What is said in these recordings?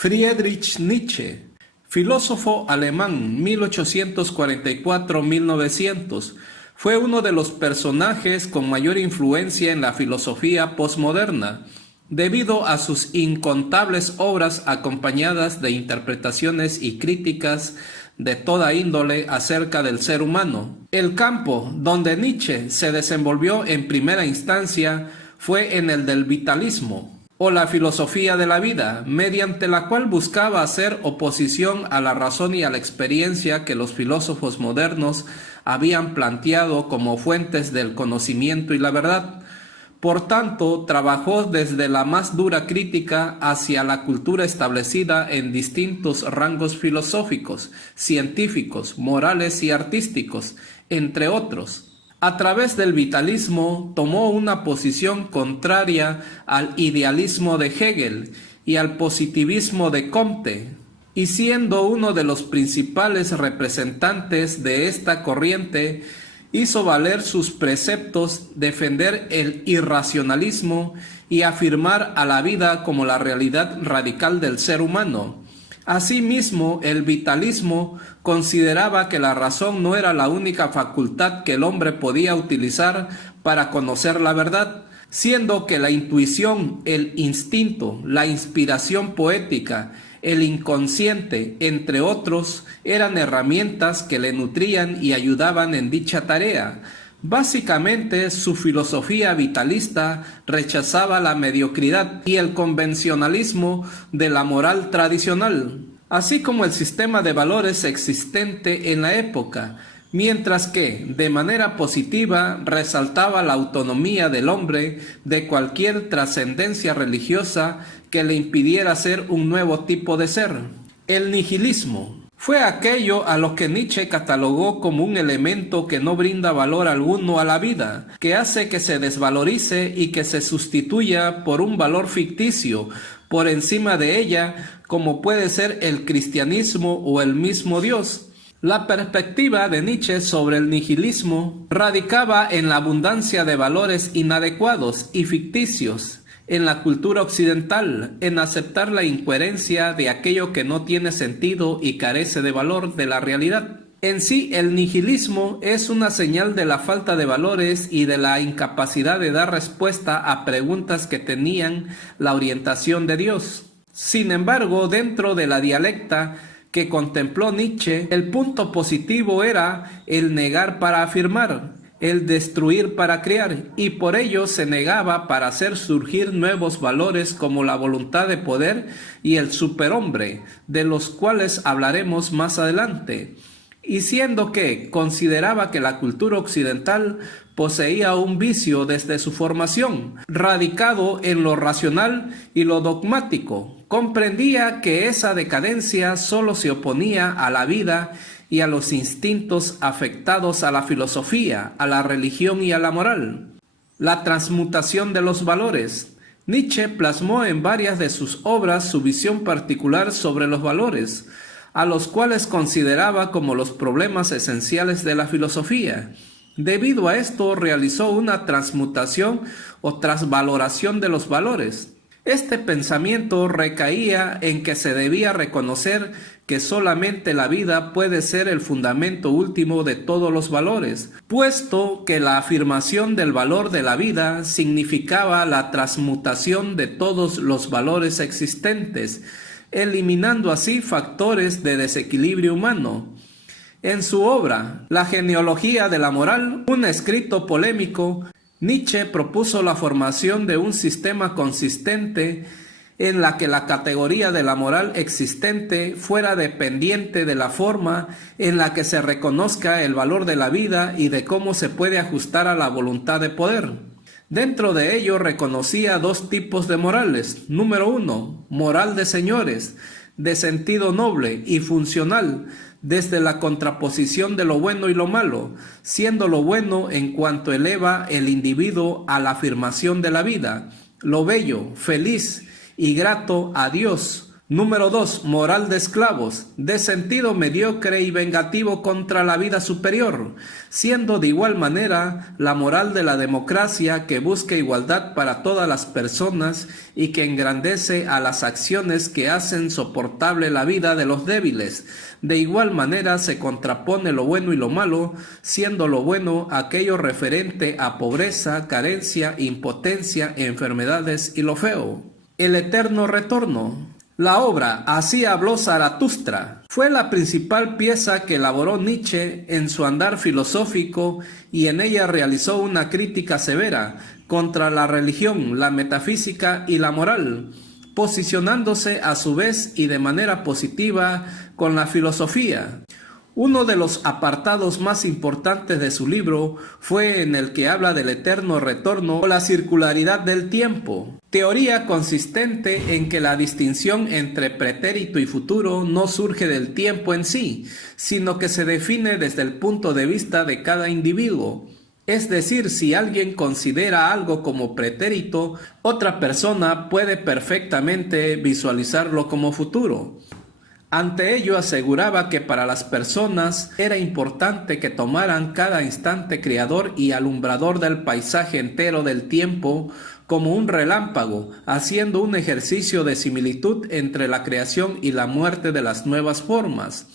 Friedrich Nietzsche, filósofo alemán 1844-1900, fue uno de los personajes con mayor influencia en la filosofía posmoderna, debido a sus incontables obras acompañadas de interpretaciones y críticas de toda índole acerca del ser humano. El campo donde Nietzsche se desenvolvió en primera instancia fue en el del vitalismo, o la filosofía de la vida, mediante la cual buscaba hacer oposición a la razón y a la experiencia que los filósofos modernos habían planteado como fuentes del conocimiento y la verdad. Por tanto, trabajó desde la más dura crítica hacia la cultura establecida en distintos rangos filosóficos, científicos, morales y artísticos, entre otros. A través del vitalismo tomó una posición contraria al idealismo de Hegel y al positivismo de Comte, y siendo uno de los principales representantes de esta corriente, hizo valer sus preceptos, defender el irracionalismo y afirmar a la vida como la realidad radical del ser humano. Asimismo, el vitalismo consideraba que la razón no era la única facultad que el hombre podía utilizar para conocer la verdad, siendo que la intuición, el instinto, la inspiración poética, el inconsciente, entre otros, eran herramientas que le nutrían y ayudaban en dicha tarea. Básicamente, su filosofía vitalista rechazaba la mediocridad y el convencionalismo de la moral tradicional, así como el sistema de valores existente en la época, mientras que, de manera positiva, resaltaba la autonomía del hombre de cualquier trascendencia religiosa que le impidiera ser un nuevo tipo de ser. El nihilismo fue aquello a lo que Nietzsche catalogó como un elemento que no brinda valor alguno a la vida, que hace que se desvalorice y que se sustituya por un valor ficticio por encima de ella, como puede ser el cristianismo o el mismo Dios. La perspectiva de Nietzsche sobre el nihilismo radicaba en la abundancia de valores inadecuados y ficticios en la cultura occidental, en aceptar la incoherencia de aquello que no tiene sentido y carece de valor de la realidad. En sí, el nihilismo es una señal de la falta de valores y de la incapacidad de dar respuesta a preguntas que tenían la orientación de Dios. Sin embargo, dentro de la dialéctica que contempló Nietzsche, el punto positivo era el negar para afirmar, el destruir para crear, y por ello se negaba para hacer surgir nuevos valores como la voluntad de poder y el superhombre, de los cuales hablaremos más adelante. Y siendo que consideraba que la cultura occidental poseía un vicio desde su formación, radicado en lo racional y lo dogmático, comprendía que esa decadencia solo se oponía a la vida y a los instintos afectados a la filosofía, a la religión y a la moral. La transmutación de los valores. Nietzsche plasmó en varias de sus obras su visión particular sobre los valores, a los cuales consideraba como los problemas esenciales de la filosofía. Debido a esto, realizó una transmutación o transvaloración de los valores. Este pensamiento recaía en que se debía reconocer que solamente la vida puede ser el fundamento último de todos los valores, puesto que la afirmación del valor de la vida significaba la transmutación de todos los valores existentes, eliminando así factores de desequilibrio humano. En su obra, La genealogía de la moral, un escrito polémico, Nietzsche propuso la formación de un sistema consistente en la que la categoría de la moral existente fuera dependiente de la forma en la que se reconozca el valor de la vida y de cómo se puede ajustar a la voluntad de poder. Dentro de ello reconocía dos tipos de morales. Número 1, moral de señores, de sentido noble y funcional, desde la contraposición de lo bueno y lo malo, siendo lo bueno en cuanto eleva el individuo a la afirmación de la vida, lo bello, feliz y grato a Dios, Número 2. Moral de esclavos, de sentido mediocre y vengativo contra la vida superior, siendo de igual manera la moral de la democracia que busca igualdad para todas las personas y que engrandece a las acciones que hacen soportable la vida de los débiles. De igual manera se contrapone lo bueno y lo malo, siendo lo bueno aquello referente a pobreza, carencia, impotencia, enfermedades y lo feo. El eterno retorno. La obra Así habló Zaratustra fue la principal pieza que elaboró Nietzsche en su andar filosófico y en ella realizó una crítica severa contra la religión, la metafísica y la moral, posicionándose a su vez y de manera positiva con la filosofía. Uno de los apartados más importantes de su libro fue en el que habla del eterno retorno o la circularidad del tiempo, teoría consistente en que la distinción entre pretérito y futuro no surge del tiempo en sí, sino que se define desde el punto de vista de cada individuo. Es decir, si alguien considera algo como pretérito, otra persona puede perfectamente visualizarlo como futuro. Ante ello aseguraba que para las personas era importante que tomaran cada instante creador y alumbrador del paisaje entero del tiempo como un relámpago, haciendo un ejercicio de similitud entre la creación y la muerte de las nuevas formas.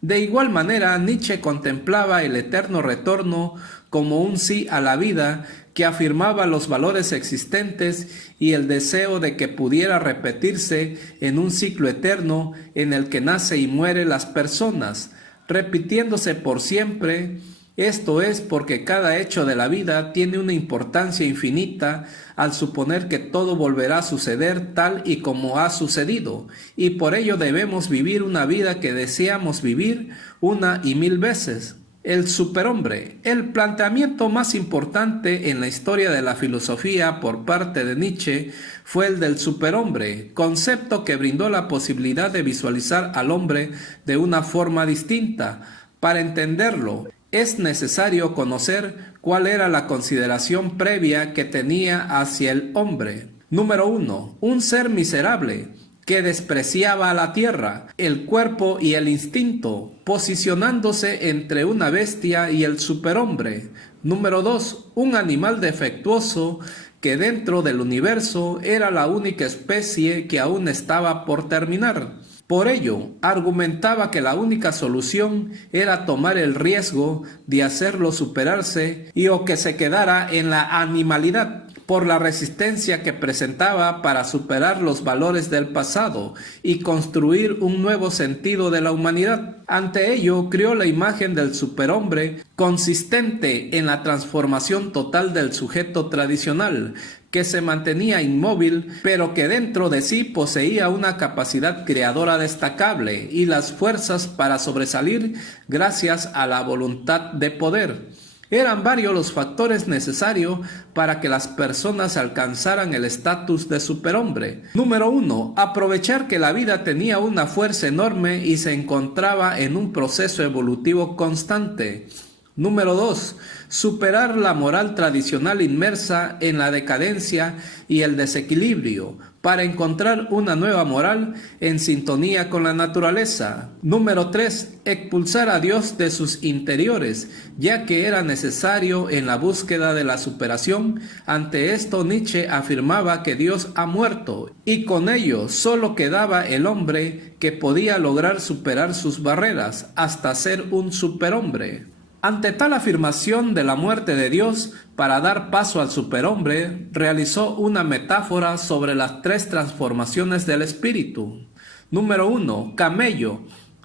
De igual manera, Nietzsche contemplaba el eterno retorno como un sí a la vida que afirmaba los valores existentes y el deseo de que pudiera repetirse en un ciclo eterno en el que nace y muere las personas, repitiéndose por siempre. Esto es porque cada hecho de la vida tiene una importancia infinita al suponer que todo volverá a suceder tal y como ha sucedido, y por ello debemos vivir una vida que deseamos vivir una y mil veces. El superhombre, el planteamiento más importante en la historia de la filosofía por parte de Nietzsche fue el del superhombre, concepto que brindó la posibilidad de visualizar al hombre de una forma distinta. Para entenderlo, es necesario conocer cuál era la consideración previa que tenía hacia el hombre. Número 1. Un ser miserable que despreciaba a la tierra, el cuerpo y el instinto, posicionándose entre una bestia y el superhombre. Número 2. Un animal defectuoso que dentro del universo era la única especie que aún estaba por terminar. Por ello, argumentaba que la única solución era tomar el riesgo de hacerlo superarse y o que se quedara en la animalidad por la resistencia que presentaba para superar los valores del pasado y construir un nuevo sentido de la humanidad. Ante ello, creó la imagen del superhombre consistente en la transformación total del sujeto tradicional, que se mantenía inmóvil, pero que dentro de sí poseía una capacidad creadora destacable y las fuerzas para sobresalir gracias a la voluntad de poder. Eran varios los factores necesarios para que las personas alcanzaran el estatus de superhombre. Número 1. Aprovechar que la vida tenía una fuerza enorme y se encontraba en un proceso evolutivo constante. Número 2. Superar la moral tradicional inmersa en la decadencia y el desequilibrio para encontrar una nueva moral en sintonía con la naturaleza. Número 3. Expulsar a Dios de sus interiores, ya que era necesario en la búsqueda de la superación. Ante esto, Nietzsche afirmaba que Dios ha muerto y con ello solo quedaba el hombre que podía lograr superar sus barreras hasta ser un superhombre. Ante tal afirmación de la muerte de Dios, para dar paso al superhombre, realizó una metáfora sobre las 3 transformaciones del espíritu. Número 1. Camello.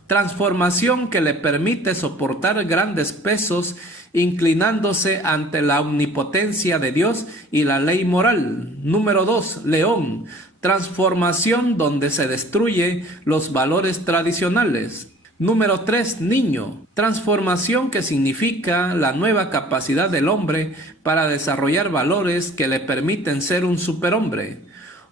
Transformación que le permite soportar grandes pesos inclinándose ante la omnipotencia de Dios y la ley moral. Número 2. León. Transformación donde se destruye los valores tradicionales. Número 3. Niño. Transformación que significa la nueva capacidad del hombre para desarrollar valores que le permiten ser un superhombre.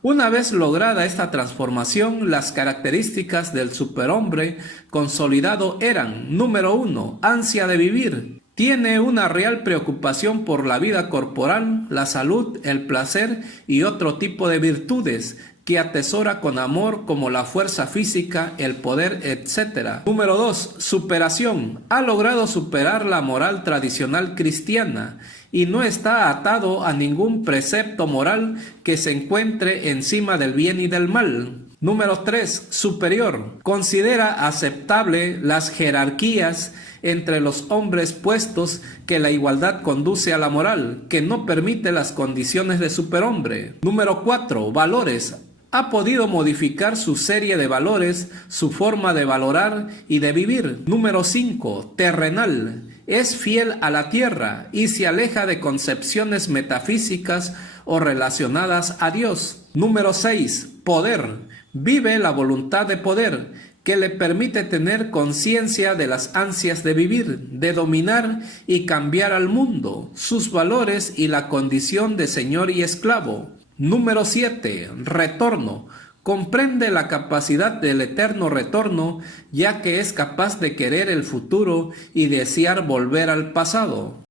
Una vez lograda esta transformación, las características del superhombre consolidado eran: número 1. Ansia de vivir. Tiene una real preocupación por la vida corporal, la salud, el placer y otro tipo de virtudes que atesora con amor como la fuerza física, el poder, etc. Número 2. Superación. Ha logrado superar la moral tradicional cristiana y no está atado a ningún precepto moral que se encuentre encima del bien y del mal. Número 3. Superior. Considera aceptable las jerarquías entre los hombres, puestos que la igualdad conduce a la moral, que no permite las condiciones de superhombre. Número 4. Valores. Ha podido modificar su serie de valores, su forma de valorar y de vivir. Número 5. Terrenal. Es fiel a la tierra y se aleja de concepciones metafísicas o relacionadas a Dios. Número 6. Poder. Vive la voluntad de poder, que le permite tener conciencia de las ansias de vivir, de dominar y cambiar al mundo, sus valores y la condición de señor y esclavo. Número 7. Retorno. Comprende la capacidad del eterno retorno, ya que es capaz de querer el futuro y desear volver al pasado.